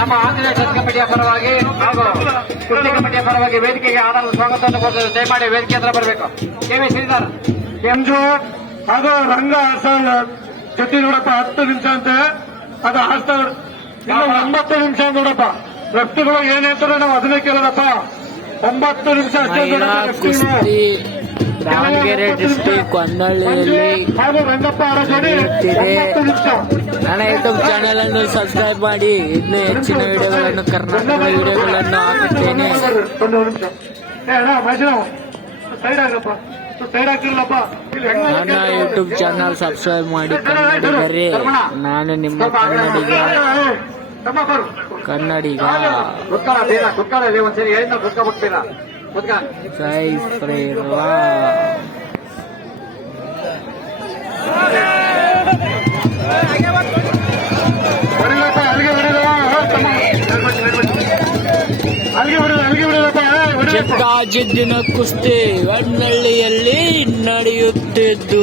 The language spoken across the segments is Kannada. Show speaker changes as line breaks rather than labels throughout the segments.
ನಮ್ಮ ಆಂಧ್ರ ಕಮಿಟಿಯ ಪರವಾಗಿ ಹಾಗೂ ಕೃಷಿ ಕಮಿಟಿಯ ಪರವಾಗಿ ವೇದಿಕೆಗೆ ಆಡಲು ಸ್ವಾಗತವನ್ನು ಕೊಡ್ತೇವೆ. ದಯಮಾಡಿ ವೇದಿಕೆ ಹತ್ರ ಬರಬೇಕು. ಕೆವಿ ಶ್ರೀಧರ್.
ಕೆಂಜು ಅದು ರಂಗ ಆಡ್ಸೋಣ ಜೊತೆ ನೋಡಪ್ಪ ಹತ್ತು ನಿಮಿಷ ಅಂತೆ. ಅದು ಆಡ್ತಾ ಇನ್ನು ಒಂಬತ್ತು ನಿಮಿಷ ನೋಡಪ್ಪ. ವ್ಯಕ್ತಿಗಳು ಏನ್ ನಾವು ಅದನ್ನೇ ಕೇಳೋದಪ್ಪ. ಒಂಬತ್ತು ನಿಮಿಷ ಅಷ್ಟೇ
ದಾವಣಗೆರೆ ಡಿಸ್ಟಿಕ್ ಹೊನ್ನಳ್ಳಿಯಲ್ಲಿ ನನ್ನ ಯೂಟ್ಯೂಬ್ ಚಾನೆಲ್ ಅನ್ನು ಸಬ್ಸ್ಕ್ರೈಬ್ ಮಾಡಿ. ಇನ್ನೂ ಹೆಚ್ಚಿನ ವಿಡಿಯೋಗಳನ್ನು, ಕರ್ನಾಟಕ ವಿಡಿಯೋಗಳನ್ನು ಹಾಕುತ್ತೇನೆ. ನನ್ನ ಯೂಟ್ಯೂಬ್ ಚಾನಲ್ ಸಬ್ಸ್ಕ್ರೈಬ್ ಮಾಡಿ. ಕನ್ನಡಿಗರೇ, ನಾನು ನಿಮ್ಮ ಕನ್ನಡಿಗ. ಕನ್ನಡಿಗ. ಜೈ ಶ್ರೀರಾಮ್ ಚಿಕ್ಕಾಜಿದ್ದಿನ ಕುಸ್ತಿ ಹೊನ್ನಳ್ಳಿಯಲ್ಲಿ ನಡೆಯುತ್ತಿದ್ದು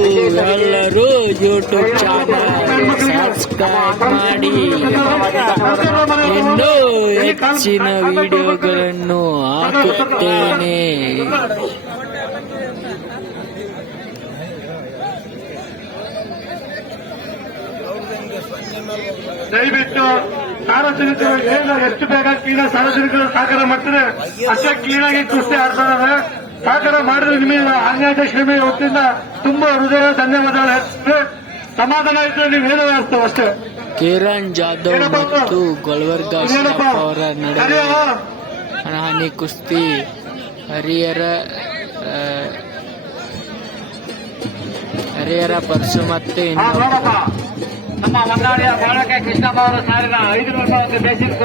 ಎಲ್ಲರೂ ಯೂಟ್ಯೂಬ್ ಚಾನಲ್ ಸಬ್ಸ್ಕ್ರೈಬ್ ಮಾಡಿ. ಇನ್ನೂ ಹೆಚ್ಚಿನ ವಿಡಿಯೋಗಳನ್ನು ಹಾಕುತ್ತೇನೆ.
ದಯವಿಟ್ಟು ಸಾರ್ವಜನಿಕರು ಎಷ್ಟು ಬೇಗ ಕ್ಲೀನ್ ಸಾರ್ವಜನಿಕರು ಸಹಕಾರ ಮಾಡ್ತಾರೆ ಅಷ್ಟೇ ಕ್ಲೀನ್ ಆಗಿ ಕುಸ್ತಿ ಆಡ್ತಾರೆ ಸಹಕಾರ ಮಾಡಿದ್ರೆ ನಿಮಗೆ ನಿಮಗೆ ಹೊತ್ತಿಂದ ತುಂಬಾ ಹೃದಯ ಧನ್ಯವಾದಗಳು. ಸಮಾಧಾನ ಇದ್ರೆ ನೀವು ಹೇಳೋ ಅರ್ಥ ಅಷ್ಟೇ.
ಕಿರಣ್ ಜಾಧವ್ ಮತ್ತು ಗೊಲ್ವರ್ಗ ಅವರ ನಡುವೆ ಹಣಹಾನಿ ಕುಸ್ತಿ ಹರಿಯರ ಹರಿಯರ ಹರಿಹರ ಪರ್ಸು ಮತ್ತೆ
ನಮ್ಮ ಹೊನ್ನಾಳಿಯ ಬಾಳಕ ಕೃಷ್ಣಪ್ಪ ಅವರ ಸಾಲಿನ ಐದು ರೂಪಾಯಿ ಬೇಸಿಕ್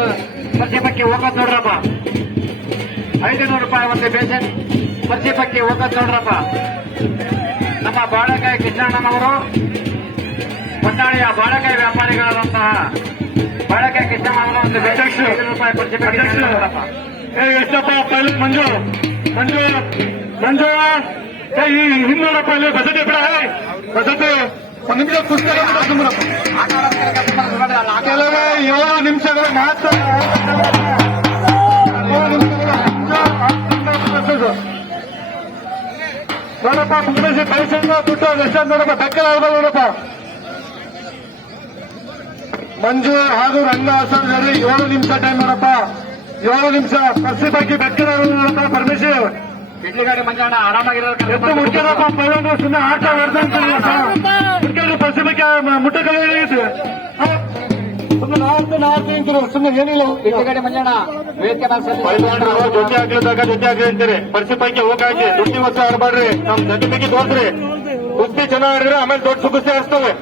ಪ್ರತಿಮಕ್ಕೆ ಹೋಗೋದು ನೋಡ್ರಪ್ಪ. ಐದುನೂರು ರೂಪಾಯಿ ಒಂದು ಬೇಸನ್ ಪ್ರತಿ ಪಕ್ಕಿ ಹೋಗೋದು ನೋಡ್ರಪ್ಪ. ನಮ್ಮ ಬಾಳೆಕಾಯಿ ಕೃಷ್ಣಣ್ಣನವರು ಹೊನ್ನಾಳಿಯ ಬಾಳೆಕಾಯಿ ವ್ಯಾಪಾರಿಗಳಾದಂತಹ ಬಾಳೆಕಾಯಿ ಕೃಷ್ಣಣ್ಣನವರು ಒಂದು ಐದುನೂರು ರೂಪಾಯಿ ನೋಡ್ರಪ್ಪ.
ಏ ಎಷ್ಟಪ್ಪ ಪೈಲಟ್ ಮಂಜು ಮಂಜು ಮಂಜು ಈ ಹಿಂದೋಡಪ್ಪ ಇಲ್ಲಿ ಬಸತಿ ಬಿಡ ಬಸತಿ ಒಂದು ನಿಮಿಷ ಕುಸ್ತಾರ ಕೆಲವೇ ಏಳು ನಿಮಿಷಗಳು ಮಾತ್ರ. ನೋಡಪ್ಪ ಮುಗಿಸಿ ಕಳಿಸಿದ ಬಿಟ್ಟು ಎಷ್ಟು ನೋಡಪ್ಪ ಬೆಕ್ಕಲ ಆಗ್ಬೋದು ನೋಡಪ್ಪ. ಮಂಜು ಹಾಗೂ ರಂಗ ಆಸನದಲ್ಲಿ ಏಳು ನಿಮಿಷ ಟೈಮ್ ನೋಡಪ್ಪ. ಏಳು ನಿಮಿಷ ಪರ್ಸಿ ಬಗ್ಗೆ ಬೆಕ್ಕಲ ನೋಡಪ್ಪ ಪರ್ಮಿಷನ್
ಇಡ್ಲಿ ಗಾಡಿ ಮಂಜಣ್ಣ ಆರಾಮಾಗಿರೋದು
ಎತ್ತು ಮುಟ್ಕದಪ್ಪ ಪೈಲನ್ನು ಸುಮ್ಮನೆ ಆಟ ಮುಟ್ಕೊಂಡು ಪರ್ಸಿ ಬಗ್ಗೆ ಮುಟ್ಟಕಲ ಜೊತೆ ಆಗ್ಲಿದಾಗ ಜೊತೆ ಆಗ್ಲಿ ಅಂತೀರಿ ಪರಿಸಿ ಪೈಕಿ ದುಡ್ಡಿ ವಸ್ತು ಆಡಬಾಡ್ರಿ ನಮ್ ಜೊತೆ ಬಗ್ಗೆ ತೋರ್ಸ್ರಿ ಕುಸ್ತಿ ಆಡಿದ್ರೆ ಆಮೇಲೆ ದೊಡ್ಡ ಕುಸ್ತಿ ಆಡ್ಸ್ತವೆ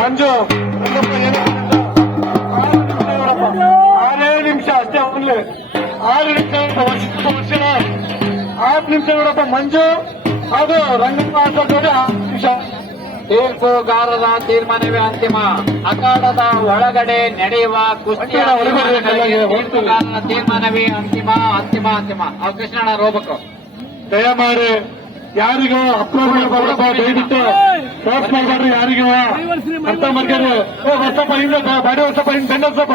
ಮಂಜು ಆರೇ ನಿಮಿಷ ಅಷ್ಟೇ ಅವನ್ಲಿ ಆರು ನಿಮಿಷ ವರ್ಷ ವರ್ಷ ಆರು ನಿಮಿಷ ನೋಡಪ್ಪ. ಮಂಜು, ಅದು ರಂಗಪ್ಪ ಅಂತ ನಿಮಿಷ.
ತೀರ್ಪುಗಾರರ ತೀರ್ಮಾನವೇ ಅಂತಿಮ. ಅಖಾಡದ ಒಳಗಡೆ ನಡೆಯುವ ಕುಸ್ತಿಯ
ಒಳಗಡೆ
ತೀರ್ಪುಗಾರರ ತೀರ್ಮಾನವೇ ಅಂತಿಮ. ಅಂತಿಮ ಅಂತಿಮ ಅವರು ಕೃಷ್ಣಣ್ಣ ರೋಬಕು.
ದಯಮಾಡಿ ಯಾರಿಗೂ ಅಪ್ರೂವಲ್ ಬರಪ್ಪ ದಯವಿಟ್ಟು ಕ್ರಾಸ್ ಮಾಡಬೇಡ್ರಿ ಯಾರಿಗೂ. ಅರ್ಥ ಮಾಡ್ಕೊಂಡು ಓ ವರ್ಷಪ್ಪ ಹಿಂದೆ ಬಾಡಿ ವರ್ಷಪ್ಪ ಹಿಂದೆ ಬೆಂಡ್ ವರ್ಷಪ್ಪ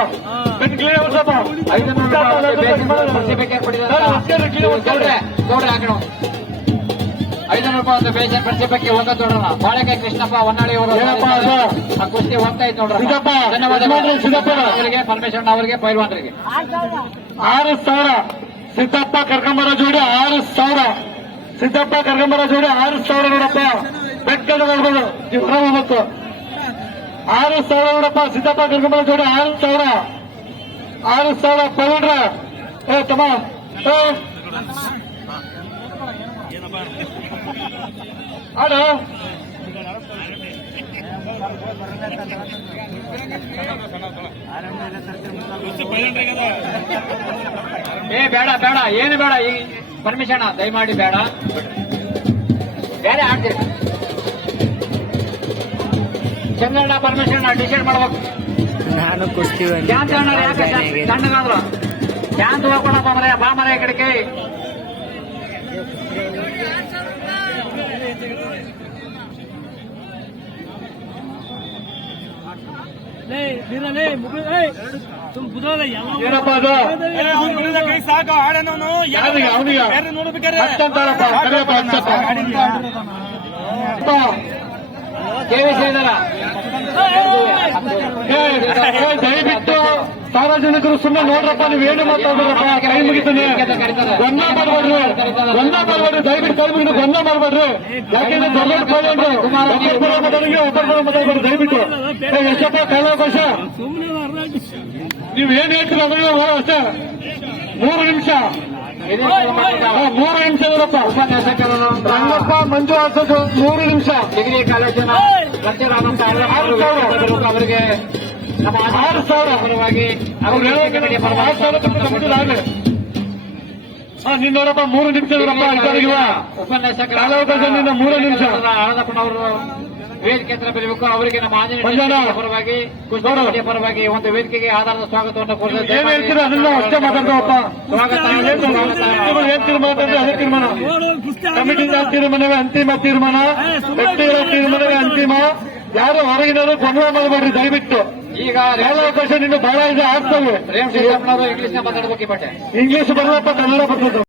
ಬೆಂಡ್ ಕ್ಲಿಯರ್ ವರ್ಷಪ್ಪ
ಐದುನೂರು ರೂಪಾಯಿ ಬೇಸಿಕ್ ಪ್ರತಿಭೆಗೆ ಪಡೆದ ಗೌಡ್ರೆ ಗೌಡ್ರೆ ಹಾಕೋಣ. ಐದುನೂರು ರೂಪಾಯಿ ಒಂದು ಬೇಸಿಕ್ ಪ್ರತಿಭಕ್ಕೆ ಹೋಗ ನೋಡೋಣ ಬಾಳೆಕಾಯಿ ಕೃಷ್ಣಪ್ಪ ಹೊನ್ನಾಳಿ ಅವರು? ಆ ಕುಸ್ತಿ ಹೋಗ್ತಾ ಇತ್ತು ನೋಡ್ರಿ
ಸಿದ್ದಪ್ಪ.
ಅವರಿಗೆ ಪರಮೇಶ್ವರಣ್ಣ ಅವರಿಗೆ ಪೈಲ್ವಾನ್ರಿಗೆ.
ಆರು ಸಾವಿರ. ಸಿದ್ದಪ್ಪ ಕರ್ಕಂಬರ ಜೋಡಿ ಆರು ಸಾವಿರ. ಸಿದ್ದಪ್ಪ ಕರ್ಕಂಬರ ಜೋಡಿ ಆರು ಸಾವಿರ ನೋಡಪ್ಪ. ಬೆಟ್ಟದ ನೋಡ್ಬೋದು. ಹೊರ ಹೋಗ್ಬೇಕು. ಆರು ಸಾವಿರ ನೋಡಪ್ಪ. ಸಿದ್ದಪ್ಪ ಕರ್ಕಂಬರ ಜೋಡಿ ಆರು ಸಾವಿರ. ಆರು ಸಾವಿರ ಪೌಂಡ್ರ. ಏ ತಮ್ಮ. ಏ
ಏ ಬೇಡ ಬೇಡ. ಏನು ಬೇಡ? ಈ ಪರ್ಮಿಷನ್ ದಯಮಾಡಿ ಬೇಡ. ಬೇರೆ ಆಡ್ತೀರಿ ಚಂದ್ರಣ್ಣ ಪರ್ಮಿಷನ್ ಡಿಸೈಡ್ ಮಾಡ್ಬೇಕು.
ನಾನು ಕುಸ್ತಿ
ಶಾಂತ ಅಣ್ಣ ಯಾಕೆ ಸಣ್ಣಗಾದ್ರು ಶಾಂತ ಹೋಗ್ಕೊಳಪ್ಪ ಮರ ಬಾ ಮರ ಈ ಕಡೆಗೆ
ಏನಪ್ಪ ಅದು
ಸಾಕು ಆಡನವನು
ಯಾರಿಗೆ ಅವನಿಗೆ
ಬೇರೆ ನೋಡ್ಬೇಕಾರೆ
ಹಚ್ಚಂತಾರಪ್ಪ ಕರೆಯಪ್ಪ ಹಚ್ಚಪ್ಪ ಅಪ್ಪ, ಏ, ದಯವಿಟ್ಟು ಸಾರ್ವಜನಿಕರು ಸುಮ್ಮನೆ ನೋಡ್ರಪ್ಪ ನೀವು ಏನು ಮಾತಾಡ್ರಪ್ಪ ಕೈ ಮುಗಿತೀನಿ. ಗೊಂದ ಮಾಡಬೇಡ್ರಿ ದಯವಿಟ್ಟು ಕೈ ಮುಗಿದು ಗೊಂದ ಮಾಡಬೇಡ್ರಿ ಯಾಕೆಂದ್ರೆ ದೊಡ್ಡ ಕಾಲೇಜು ಒಬ್ಬರ ಮಾತಾಡ್ಬೇಡ್ರಿ ದಯವಿಟ್ಟು. ಎಷ್ಟಪ್ಪ ಕಾಲಾವಕಾಶ ನೀವ್ ಏನ್ ಹೇಳ್ತೀರ ಅದನ್ನ ಅಷ್ಟೇ. ಮೂರು ನಿಮಿಷ. ಮೂರು ನಿಮಿಷ ಇರಪ್ಪ.
ಉಪನ್ಯಾಸಕರಪ್ಪ
ರಂಗಪ್ಪ ಮಂಜು ಹಾಕೋದು ಮೂರು ನಿಮಿಷ.
ಡಿಗ್ರಿ ಕಾಲೇಜಿನ ಅವರಿಗೆ. ನಮ್ಮ
ಆರು ಸಾವಿರ
ಪರವಾಗಿ
ಅವ್ರು ಹೇಳೋಕೆ ಆರು ಸಾವಿರ ಕೊಟ್ಟು ನಮ್ಗೆ ಆಗಲಿ. ಹಾ ನೀನ್ ನೋಡಪ್ಪ ಮೂರು ನಿಮಿಷ ನೋಡಪ್ಪ ಇದ್ದಾರಿಲ್ವಾ
ಉಪನ್ಯಾಸಕರ
ಕಾಲಾವಕಾಶದಿಂದ ಮೂರೇ ನಿಮಿಷ.
ಆನಂದಪ್ಪನವರು ವೇದಿಕೆ ಹತ್ರ ಬರಬೇಕು. ಅವರಿಗೆ ನಮ್ಮ ಆಂಜನೇಯ. ಪರವಾಗಿ ಕುಷ್ಟಗಿ ಪರವಾಗಿ ಒಂದು ವೇದಿಕೆಗೆ ಆಧಾರದ ಸ್ವಾಗತವನ್ನು ಕೋರುತ್ತೇವೆ.
ಏನ್ ಹೇಳ್ತೀರಾ? ಅದನ್ನ ಅಷ್ಟೇ ಮಾತಾಡ್ತಾವಪ್ಪ.
ಸ್ವಾಗತ.
ಏನ್ ತೀರ್ಮಾನ ಮಾತಾಡಿದ್ರೆ ಅದೇ ತೀರ್ಮಾನ. ಕಮಿಟಿಯಿಂದ ತೀರ್ಮಾನವೇ ಅಂತಿಮ ತೀರ್ಮಾನ. ವ್ಯಕ್ತಿಗಳ ತೀರ್ಮಾನವೇ ಅಂತಿಮ. ಯಾರು ಹೊರಗಿನವರು ಗೊಂದಲ ಮಾಡಬೇಡ್ರಿ ದಯವಿಟ್ಟು.
ಈಗ
ಕಾಲಾವಕಾಶ ನಿನ್ನ ಬಹಳ ಇದೆ ಆಗ್ತವೆ ಇಂಗ್ಲಿಷ್ ಬರಲಪ್ಪ ಕನ್ನಡ ಬರ್ತದೆ